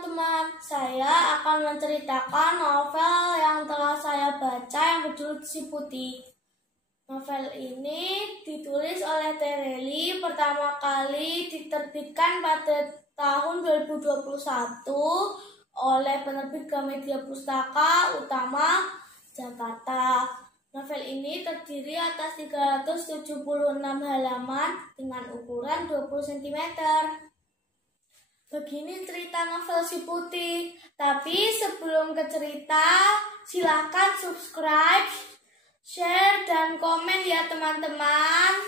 teman-teman, saya akan menceritakan novel yang telah saya baca yang berjudul Si Putih. Novel ini ditulis oleh Tereli, pertama kali diterbitkan pada tahun 2021 oleh penerbit Gramedia Pustaka Utama Jakarta. Novel ini terdiri atas 376 halaman dengan ukuran 20 cm. Begini cerita novel Si Putih. Tapi sebelum ke cerita, silakan subscribe, share, dan komen ya teman-teman.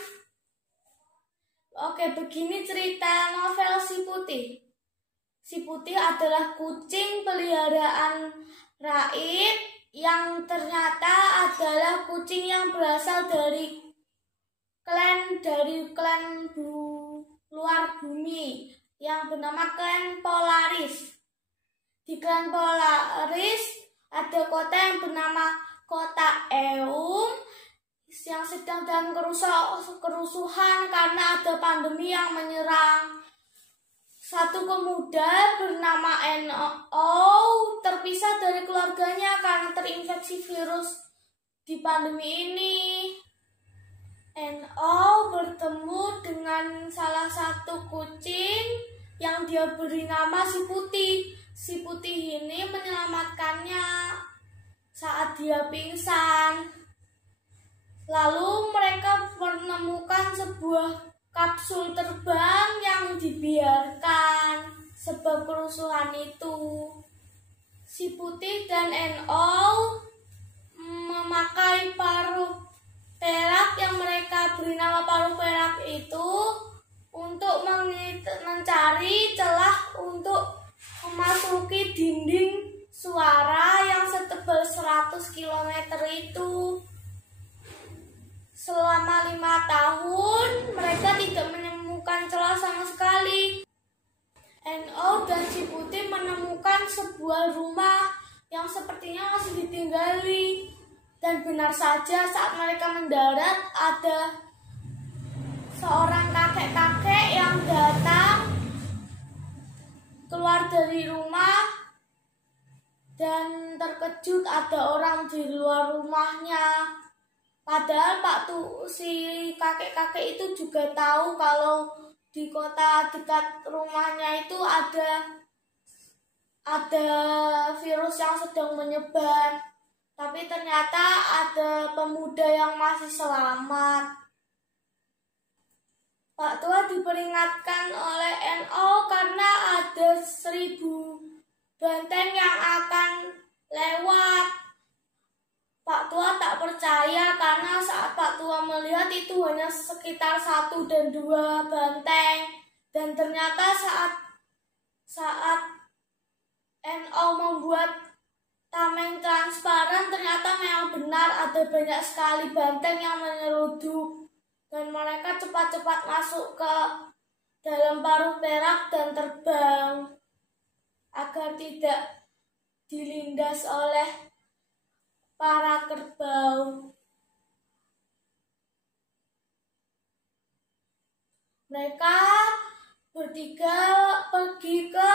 Oke, begini cerita novel Si Putih. Si Putih adalah kucing peliharaan Raib yang ternyata adalah kucing yang berasal dari klan luar bumi yang bernama klan Polaris. Di klan Polaris ada kota yang bernama Kota Eum yang sedang dalam kerusuhan karena ada pandemi yang menyerang. Satu pemuda bernama NO terpisah dari keluarganya karena terinfeksi virus di pandemi ini. NO bertemu dengan salah satu kucing yang dia beri nama Si Putih. Si Putih ini menyelamatkannya saat dia pingsan. Lalu mereka menemukan sebuah kapsul terbang yang dibiarkan sebab kerusuhan itu. Si Putih dan NO memakai paruh perak yang mereka beri nama paruh perak itu untuk mencari celah untuk memasuki dinding suara yang setebal 100 km itu. Selama 5 tahun mereka tidak menemukan celah sama sekali. NO dan Si Putih menemukan sebuah rumah yang sepertinya masih ditinggali. Dan benar saja saat mereka mendarat ada seorang kakek-kakek yang datang keluar dari rumah dan terkejut ada orang di luar rumahnya. Padahal si kakek-kakek itu juga tahu kalau di kota dekat rumahnya itu ada virus yang sedang menyebar. Tapi ternyata ada pemuda yang masih selamat. Pak Tua diperingatkan oleh NO karena ada 1000 banteng yang akan lewat. Pak Tua tak percaya karena saat Pak Tua melihat itu hanya sekitar 1 dan 2 banteng. Dan ternyata saat NO membuat tameng transparan, ternyata memang benar ada banyak sekali banteng yang menyeruduk. Dan mereka cepat-cepat masuk ke dalam paruh perak dan terbang agar tidak dilindas oleh para kerbau. Mereka bertiga pergi ke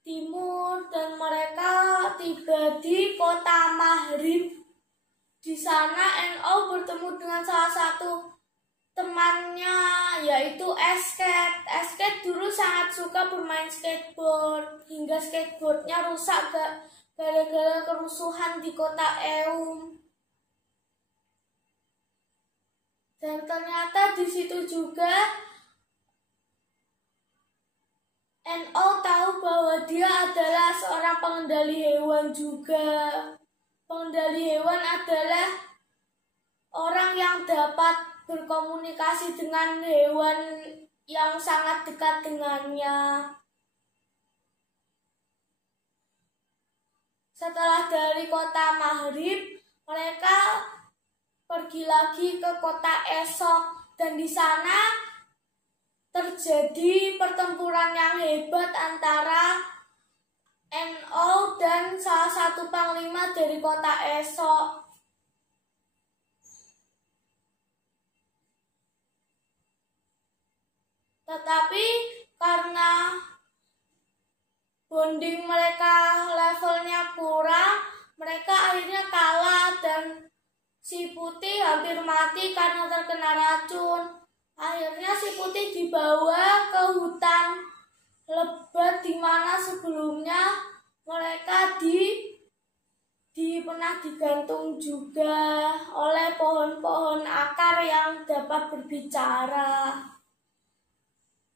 timur dan mereka tiba di Kota Mahrib. Di sana NO bertemu dengan salah satu temannya yaitu Esket. Esket dulu sangat suka bermain skateboard hingga skateboardnya rusak gara-gara kerusuhan di Kota Eum. Dan ternyata di situ juga NO tahu bahwa dia adalah seorang pengendali hewan juga. Pengendali hewan adalah orang yang dapat berkomunikasi dengan hewan yang sangat dekat dengannya. Setelah dari Kota Mahrib, mereka pergi lagi ke Kota Esok dan di sana terjadi pertempuran yang hebat antara NO dan salah satu panglima dari Kota Esok. Tetapi karena bonding mereka levelnya kurang, mereka akhirnya kalah dan si Putih hampir mati karena terkena racun. Akhirnya si Putih dibawa ke hutan lebat di mana sebelumnya mereka pernah digantung juga oleh pohon-pohon akar yang dapat berbicara.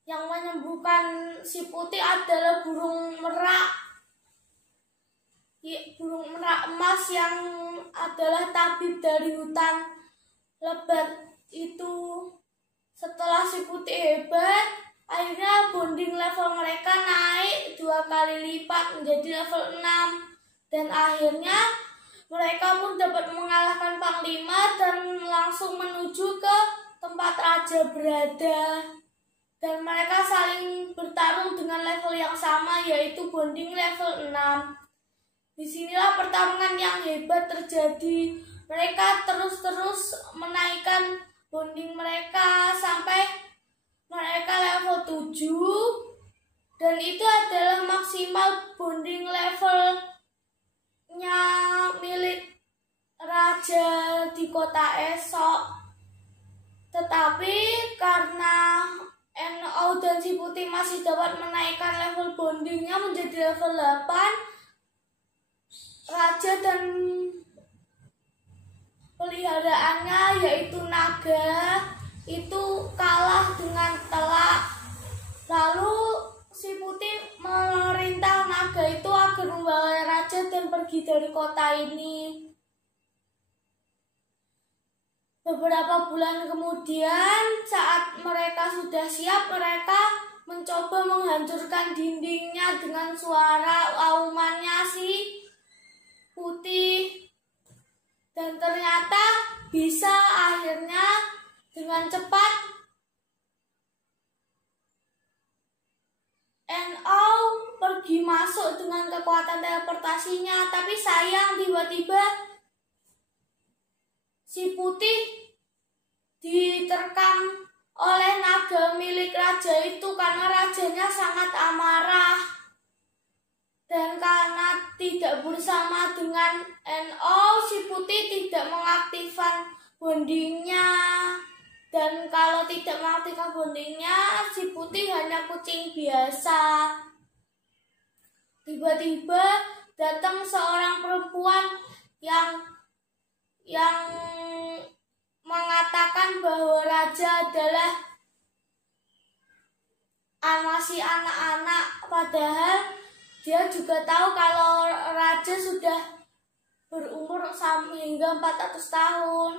Yang menyembuhkan si Putih adalah burung merak. Burung merak emas yang adalah tabib dari hutan lebat itu. Setelah si Putih hebat, akhirnya bonding level mereka naik 2 kali lipat menjadi level 6. Dan akhirnya mereka pun dapat mengalahkan Panglima dan langsung menuju ke tempat raja berada. Dan mereka saling bertarung dengan level yang sama, yaitu bonding level 6. Disinilah pertarungan yang hebat terjadi. Mereka terus menaikkan bonding mereka sampai mereka level 7. Dan itu adalah maksimal bonding levelnya milik raja di kota Esok. Tetapi karena NO dan si Putih masih dapat menaikkan level bondingnya menjadi level 8, raja dan peliharaannya yaitu naga itu kalah dengan telak. Lalu si Putih memerintah naga itu agar membawa raja dan pergi dari kota ini. Beberapa bulan kemudian, saat mereka sudah siap, mereka mencoba menghancurkan dindingnya dengan suara aumannya si Putih. Dan ternyata bisa. Akhirnya dengan cepat NO pergi masuk dengan kekuatan teleportasinya. Tapi sayang, tiba-tiba si Putih diterkam oleh naga milik raja itu karena rajanya sangat amarah. Dan karena tidak bersama dengan NO, si Putih tidak mengaktifkan bondingnya. Dan kalau tidak mengaktifkan bondingnya, si Putih hanya kucing biasa. Tiba-tiba datang seorang perempuan yang mengatakan bahwa raja adalah masih anak-anak, padahal dia juga tahu kalau raja sudah berumur hingga 400 tahun.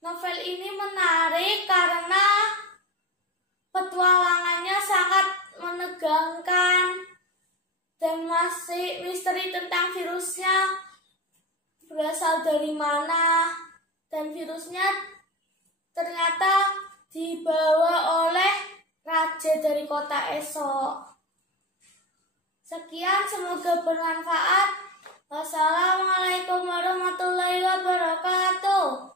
Novel ini menarik karena petualangannya sangat menegangkan dan masih misteri tentang virusnya berasal dari mana, dan virusnya ternyata dibawa oleh raja dari kota Esok. Sekian, semoga bermanfaat. Wassalamualaikum warahmatullahi wabarakatuh.